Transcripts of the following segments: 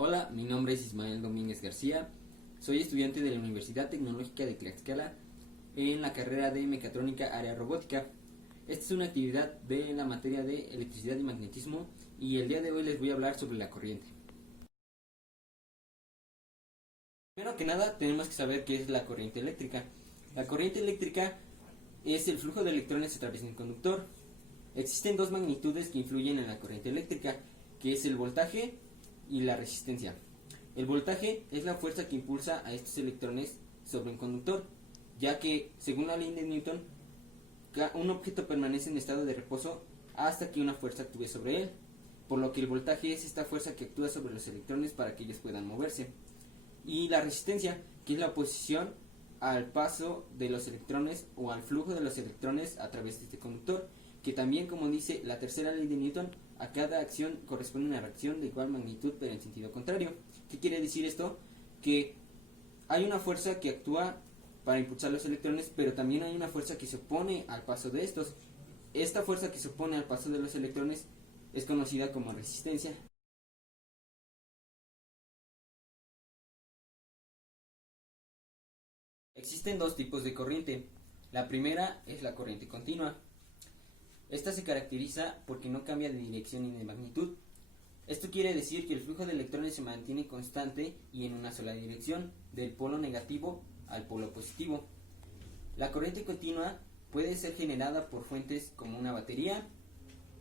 Hola, mi nombre es Ismael Domínguez García, soy estudiante de la Universidad Tecnológica de Tlaxcala en la carrera de Mecatrónica Área Robótica. Esta es una actividad de la materia de electricidad y magnetismo y el día de hoy les voy a hablar sobre la corriente. Primero que nada tenemos que saber qué es la corriente eléctrica. La corriente eléctrica es el flujo de electrones a través de un conductor. Existen dos magnitudes que influyen en la corriente eléctrica, que es el voltaje y la resistencia. El voltaje es la fuerza que impulsa a estos electrones sobre un conductor, ya que, según la ley de Newton, un objeto permanece en estado de reposo hasta que una fuerza actúe sobre él, por lo que el voltaje es esta fuerza que actúa sobre los electrones para que ellos puedan moverse. Y la resistencia, que es la oposición al paso de los electrones o al flujo de los electrones a través de este conductor, que también, como dice la tercera ley de Newton, a cada acción corresponde una reacción de igual magnitud pero en sentido contrario. ¿Qué quiere decir esto? Que hay una fuerza que actúa para impulsar los electrones, pero también hay una fuerza que se opone al paso de estos. Esta fuerza que se opone al paso de los electrones es conocida como resistencia. Existen dos tipos de corriente. La primera es la corriente continua. Esta se caracteriza porque no cambia de dirección ni de magnitud. Esto quiere decir que el flujo de electrones se mantiene constante y en una sola dirección, del polo negativo al polo positivo. La corriente continua puede ser generada por fuentes como una batería,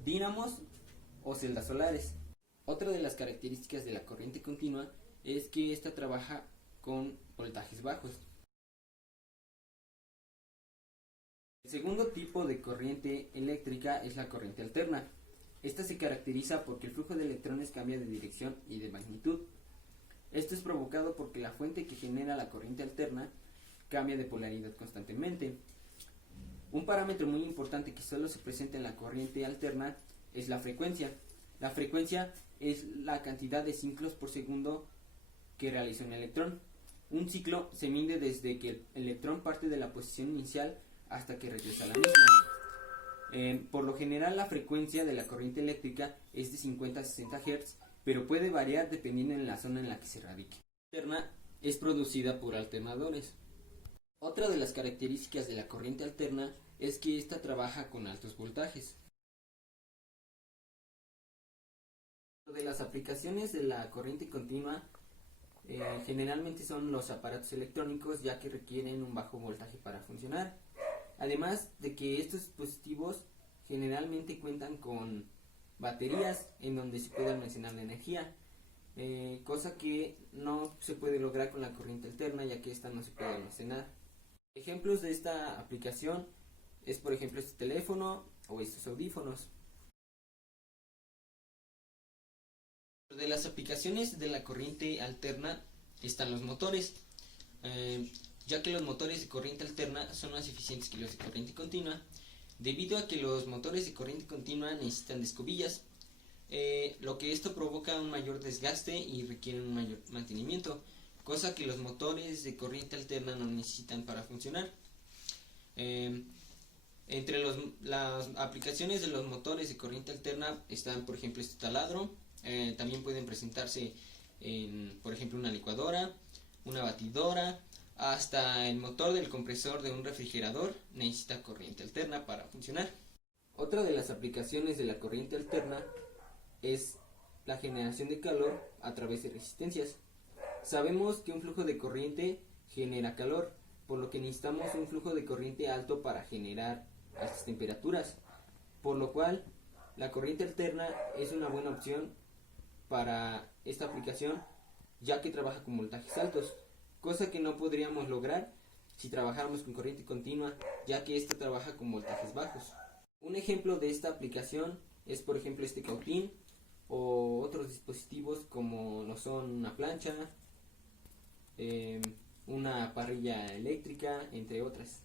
dínamos o celdas solares. Otra de las características de la corriente continua es que esta trabaja con voltajes bajos. El segundo tipo de corriente eléctrica es la corriente alterna. Esta se caracteriza porque el flujo de electrones cambia de dirección y de magnitud. Esto es provocado porque la fuente que genera la corriente alterna cambia de polaridad constantemente. Un parámetro muy importante que solo se presenta en la corriente alterna es la frecuencia. La frecuencia es la cantidad de ciclos por segundo que realiza un electrón. Un ciclo se mide desde que el electrón parte de la posición inicial hasta que regresa a la misma. Por lo general la frecuencia de la corriente eléctrica es de 50 a 60 Hz, pero puede variar dependiendo de la zona en la que se radique. La alterna es producida por alternadores. Otra de las características de la corriente alterna es que ésta trabaja con altos voltajes. De las aplicaciones de la corriente continua generalmente son los aparatos electrónicos, ya que requieren un bajo voltaje para funcionar. Además de que estos dispositivos generalmente cuentan con baterías en donde se puede almacenar la energía, cosa que no se puede lograr con la corriente alterna, ya que esta no se puede almacenar. Ejemplos de esta aplicación es, por ejemplo, este teléfono o estos audífonos. De las aplicaciones de la corriente alterna están los motores, ya que los motores de corriente alterna son más eficientes que los de corriente continua, debido a que los motores de corriente continua necesitan de escobillas, lo que esto provoca un mayor desgaste y requiere un mayor mantenimiento, cosa que los motores de corriente alterna no necesitan para funcionar. Entre las aplicaciones de los motores de corriente alterna están, por ejemplo, este taladro. También pueden presentarse en, por ejemplo, una licuadora, una batidora, hasta el motor del compresor de un refrigerador necesita corriente alterna para funcionar. Otra de las aplicaciones de la corriente alterna es la generación de calor a través de resistencias. Sabemos que un flujo de corriente genera calor, por lo que necesitamos un flujo de corriente alto para generar altas temperaturas, por lo cual la corriente alterna es una buena opción para esta aplicación, ya que trabaja con voltajes altos, cosa que no podríamos lograr si trabajáramos con corriente continua, ya que esta trabaja con voltajes bajos. Un ejemplo de esta aplicación es, por ejemplo, este cautín o otros dispositivos como lo son una plancha, una parrilla eléctrica, entre otras.